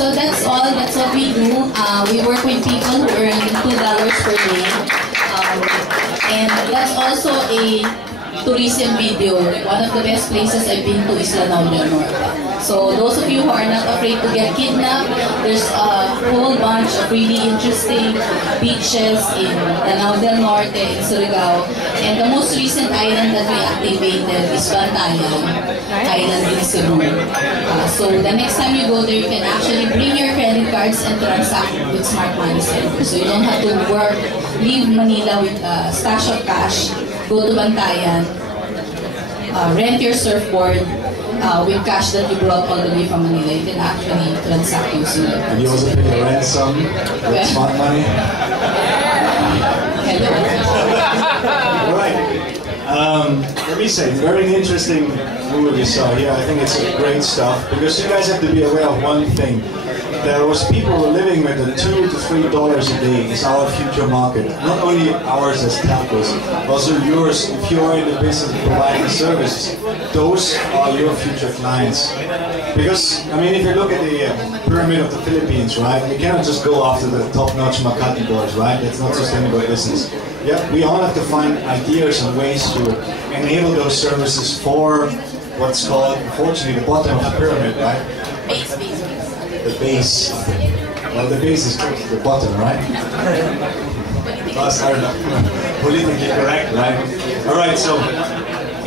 So that's all. That's what we do. We work with people who earn $2 per day. And that's also a tourism video. One of the best places I've been to is Lanao del Norte. So those of you who are not afraid to get kidnapped, there's a whole bunch of really interesting beaches in Lanao del Norte, in Surigao. And the most recent island that we activated is Bantayan Island in Cebu. So the next time you go there, you can actually bring your credit cards and transact with Smart Money Center. So you don't have to leave Manila with a stash of cash, go to Bantayan, rent your surfboard, with cash that you brought all the way from Manila. You can actually transact using it. And you also pay the ransom with Smart Money? Hello. Alright. Let me say, very interesting movie we saw here. I think it's great stuff because you guys have to be aware of one thing. There was people who were living with the $2 to $3 a day is our future market. Not only ours as telcos, also yours. If you are in the business of providing services, those are your future clients. Because, I mean, if you look at the pyramid of the Philippines, right, we cannot just go after the top-notch Makati doors, right? That's not sustainable business. Yeah, we all have to find ideas and ways to enable those services for what's called, unfortunately, the bottom of the pyramid, right? The base. Well, the base is close to the bottom, right? Politically correct, right? Alright, so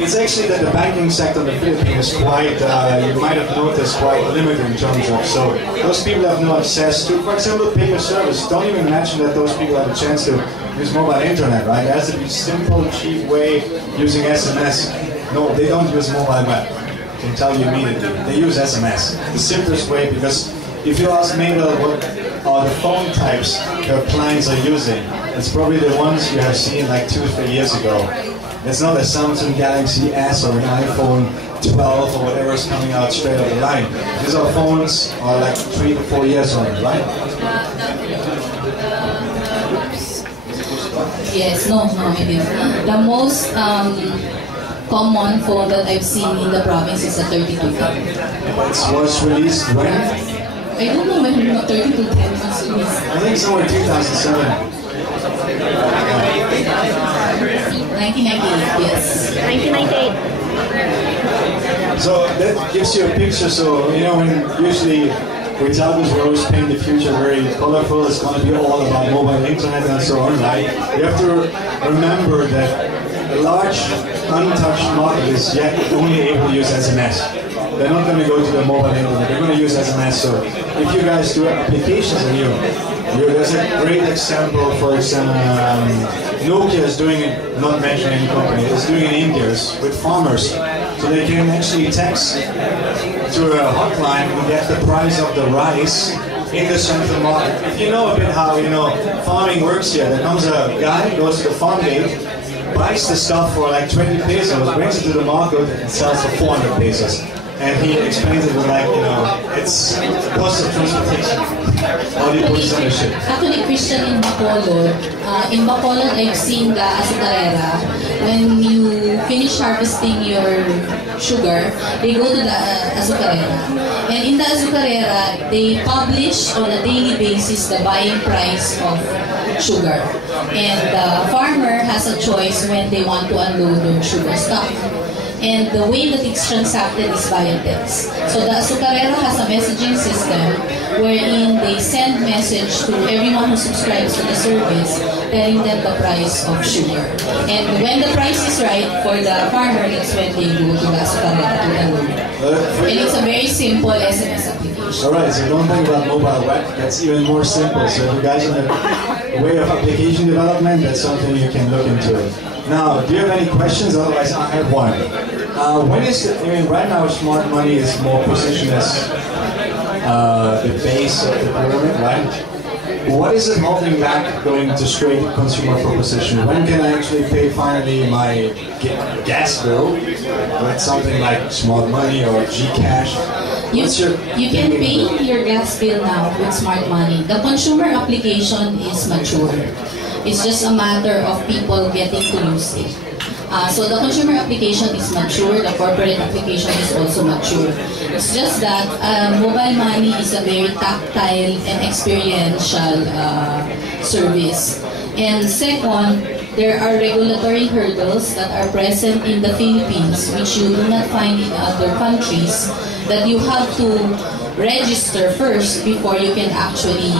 it's actually that the banking sector in the Philippines is quite, you might have noticed, quite limited in terms of, so those people have no access to, for example, paper service. Don't even imagine that those people have a chance to use mobile internet, right? It has to be simple, cheap way using SMS. No, they don't use mobile web. I can tell you immediately. They use SMS. The simplest way, because if you ask Maybelle what are the phone types your clients are using, it's probably the ones you have seen like 2 or 3 years ago. It's not a Samsung Galaxy S or an iPhone 12 or whatever is coming out straight off the line. These are phones are like 3 to 4 years old, right? Yes, no, it is. The most common phone that I've seen in the province is a 3210. It was released when? I don't know when 3210 was released. I think somewhere 2007. 1998, yes. 1998. So that gives you a picture. So, you know, when usually we telcos we always paint the future very colorful. It's going to be all about mobile internet and so on, right? You have to remember that a large untouched market is yet only able to use SMS. They're not going to go to the mobile internet. They're going to use SMS. So if you guys do applications and there's a great example. For example, Nokia is doing it, not mentioning any company, is doing it in India with farmers. So they can actually text to a hotline and get the price of the rice in the central market. If you know a bit how, you know, farming works here, there comes a guy, goes to the farm gate, buys the stuff for like 20 pesos, brings it to the market and sells for 400 pesos. And he explains it with like, you know, it's cost of transportation. How do you put this on the ship? Actually, Christian, in Bacolod, I've seen the azucarera. When you finish harvesting your sugar, they go to the azucarera. And in the azucarera, they publish on a daily basis the buying price of sugar. And the farmer has a choice when they want to unload their sugar stock. And the way that it's transacted is via text. So the azucarera has a messaging system wherein they send message to everyone who subscribes to the service telling them the price of sugar. And when the price is right for the farmer, that's when they go to the azucarera to unload. And it's a very simple SMS application. Alright, so don't think about mobile web, that's even more simple. So if you guys are in the way of application development, that's something you can look into. Now, do you have any questions? Otherwise, I have one. When is the, I mean, right now smart money is more positioned as the base of the pyramid, right? What is it holding back going to straight consumer proposition? When can I actually pay finally my gas bill with something like smart money or Gcash? You can pay your gas bill now with smart money. The consumer application is mature. It's just a matter of people getting to use it. So the consumer application is mature, the corporate application is also mature. It's just that mobile money is a very tactile and experiential service. And second, there are regulatory hurdles that are present in the Philippines, which you do not find in other countries, that you have to register first before you can actually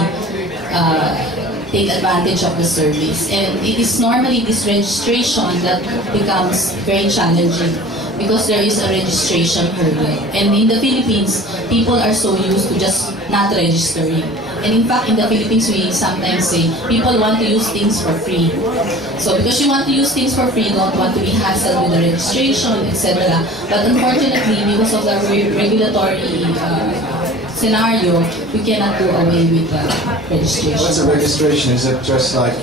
take advantage of the service. And it is normally this registration that becomes very challenging because there is a registration hurdle. And in the Philippines, people are so used to just not registering. And in fact, in the Philippines, we sometimes say, people want to use things for free. So because you want to use things for free, you don't want to be hassled with the registration, etc. But unfortunately, because of the regulatory scenario, we cannot do away with the registration. What's a registration? Is it just like...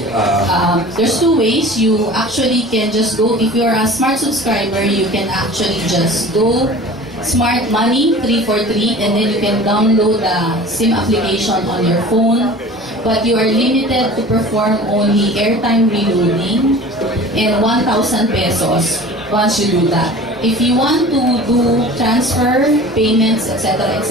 There's two ways. You actually can just go, if you're a smart subscriber, you can actually just go Smart Money 343 and then you can download the SIM application on your phone. But you are limited to perform only airtime reloading and 1,000 pesos once you do that. If you want to do transfer, payments, etc.,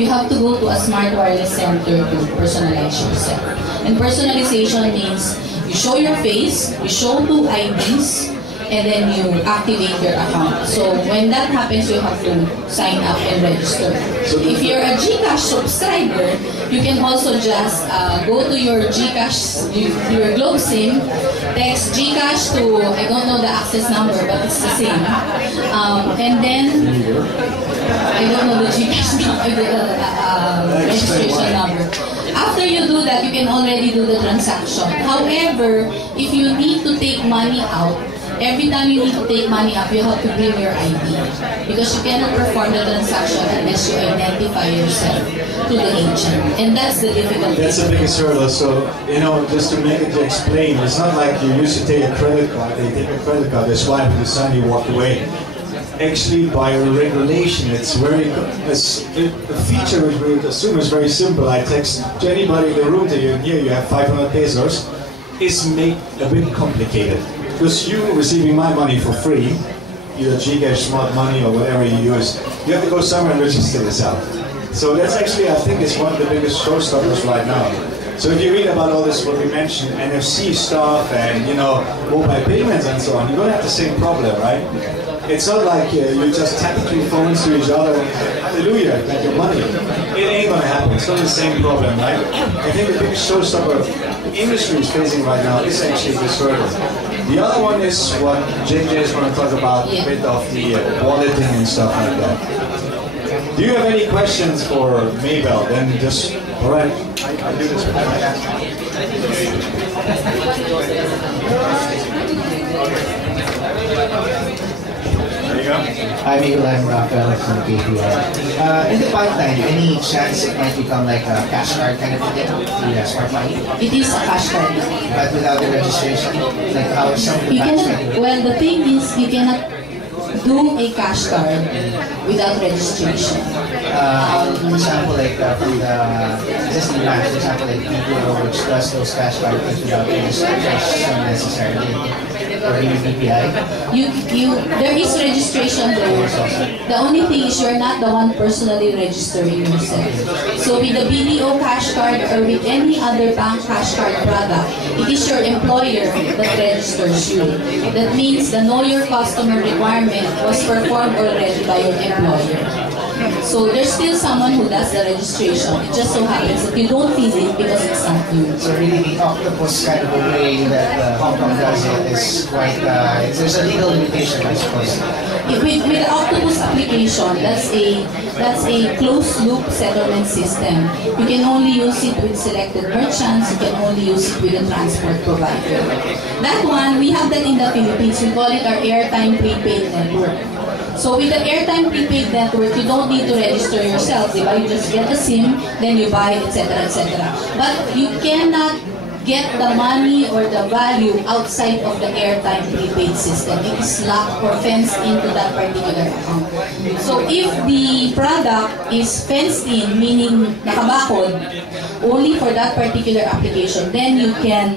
you have to go to a smart wireless center to personalize yourself. And personalization means you show your face, you show 2 IDs, and then you activate your account. So when that happens, you have to sign up and register. So if you're a GCash subscriber, you can also just go to your GCash, your Globe SIM, text GCash to, I don't know the access number, but it's the same. And then, I don't know the GCash number, registration number. After you do that, you can already do the transaction. However, if you need to take money out, every time you need to take money out, you have to bring your ID. Because you cannot perform the transaction unless you identify yourself to the agent. And that's the difficulty. That's the biggest hurdle. So, you know, just to make it to explain, it's not like you used to take a credit card, they take a credit card, they swipe it, and you walk away. Actually, by regulation, it's very, the feature which we would assume is very simple. I text to anybody in the room that you're here, you have 500 pesos, is made a bit complicated. Because you receiving my money for free, either GCash, Smart Money, or whatever you use, you have to go somewhere and register yourself. So that's actually, I think, is one of the biggest showstoppers right now. So if you read about all this, what we mentioned, NFC stuff and, you know, mobile payments and so on, you're going to have the same problem, right? It's not like you just tap 3 phones to each other and hallelujah, got your money. It ain't going to happen. It's not the same problem, right? I think the biggest showstopper the industry is facing right now is actually this hurdle. The other one is what JJ is going to talk about, a bit of the walleting and stuff like that. Do you have any questions for Maybelle? Then just, alright, I'll do this. There you go. Hi, Maybelle, I'm Rafael from KPR. In the pipeline, any chance it might become like a cash card kind of thing through Smart Money? It is a cash card. But without the registration? Like how some of the banks might do it? Well, the thing is, you cannot do a cash card without registration. For example, like from the existing banks, for example, like people which does those cash cards without registration necessarily. Or even BPI? There is registration there. The only thing is you're not the one personally registering yourself. So with the BDO cash card or with any other bank cash card product, it is your employer that registers you. That means the know your customer requirement was performed already by your employer. So there's still someone who does the registration. It just so happens that you don't feel it because it's not you. So really the octopus kind of a way that Hong Kong does it is quite, there's a legal limitation, I suppose. With the octopus application, that's a closed loop settlement system. You can only use it with selected merchants, you can only use it with a transport provider. That one, we have that in the Philippines. We call it our airtime prepaid network. So with the airtime prepaid network, you don't need to register yourself. You just get a SIM, then you buy, etc., etc. But you cannot get the money or the value outside of the airtime prepaid system. It is locked or fenced into that particular account. So if the product is fenced in, meaning nakabakod, only for that particular application, then you can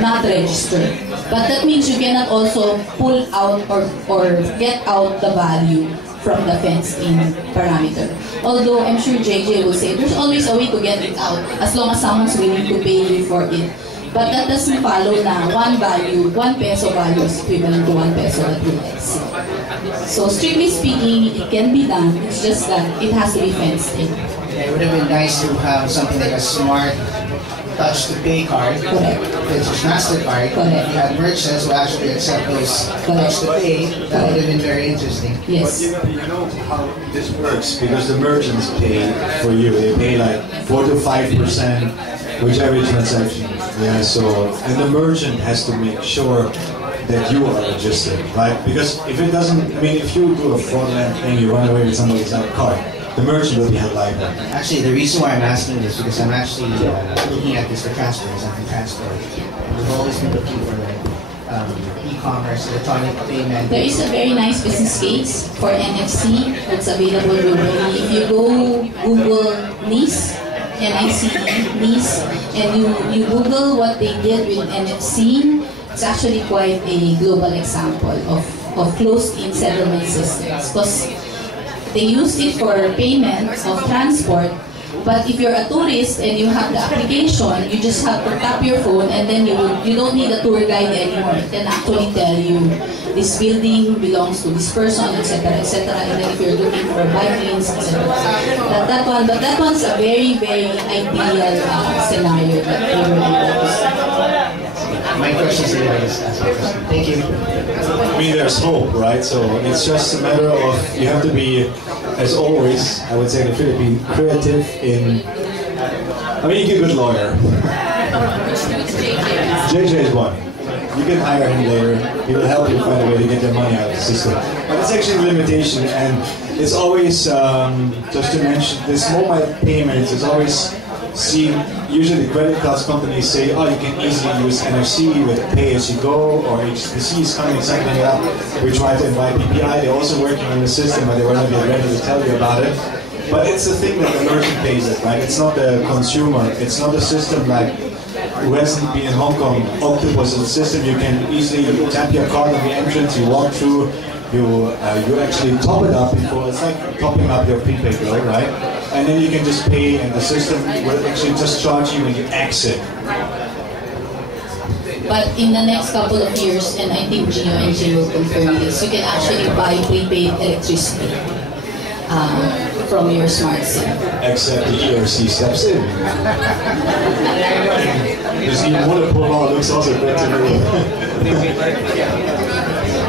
not register. But that means you cannot also pull out or get out the value from the fenced-in parameter. Although I'm sure JJ will say there's always a way to get it out as long as someone's willing to pay you for it. But that doesn't follow na 1 peso value is equivalent to 1 peso that you see. So strictly speaking, it can be done. It's just that it has to be fenced in. It would have been nice to have something like a smart touch to pay card, which is MasterCard. Correct. You had merchants who actually accept those touch to pay. That would have been very interesting. Yes. But you know how this works, because the merchants pay for you. They pay like 4 to 5% with every transaction. Yeah, so, and the merchant has to make sure that you are registered, right? Because if it doesn't, I mean, if you do a fraudulent thing, you run away with somebody's card, the merchant will be held liable. Actually, the reason why I'm asking this is because I'm actually looking at this for transfers. I'm from transport. We've always been looking for e-commerce, electronic payment. There is a very nice business case for NFC that's available globally. If you go Google NICE, NICE, and you Google what they did with NFC, it's actually quite a global example of closed-in settlement systems. Because they used it for payment of transport, but if you're a tourist and you have the application, you just have to tap your phone and then you don't need a tour guide anymore. It can actually tell you this building belongs to this person, etc., etc. And then if you're looking for bike lanes, etc. But that one's a very, very ideal scenario that we were able to see. My question is thank you. I mean, there's hope, right? So it's just a matter of, you have to be, as always, I would say in the Philippines, creative in, I mean, you're a good lawyer. JJ is one. You can hire him later. He will help you find a way to get the money out of the system. But it's actually a limitation, and it's always, just to mention, this mobile payments is always seen, usually credit cards companies say, oh, you can easily use NFC with pay-as-you-go, or HSBC is coming, something up. We try to invite PPI, they're also working on the system, but they were not yet ready to tell you about it. But it's the thing that the merchant pays it, right? It's not the consumer. It's not a system like who hasn't been in Hong Kong. Octopus is a system you can easily tap your card on the entrance, you walk through, you actually top it up before, it's like topping up your prepaid bill, right? And then you can just pay, and the system will actually just charge you when you exit. But in the next couple of years, and I think Gio and Gio will confirm this, you can actually buy prepaid electricity from your smart SIM. Except the ERC steps in. Because the monopole law looks also good to me.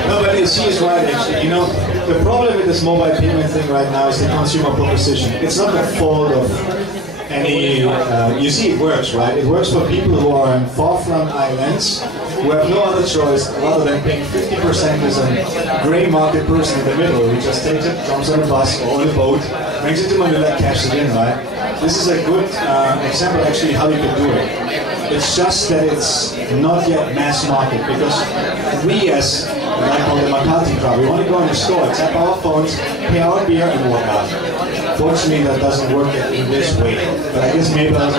No, but she is right, actually. You know, the problem with this mobile payment thing right now is the consumer proposition. It's not the fault of any, you see it works, right? It works for people who are on far-flung islands, who have no other choice rather than paying 50% as a grey market person in the middle who just takes it, jumps on a bus or on a boat, brings it to Manila, cashes it in, right? This is a good example actually how you can do it. It's just that it's not yet mass market, because we as, what I call the Makati crowd, we want to go in the store, tap our phones, pay our beer and walk out. Fortunately that doesn't work in this way, but I guess maybe that's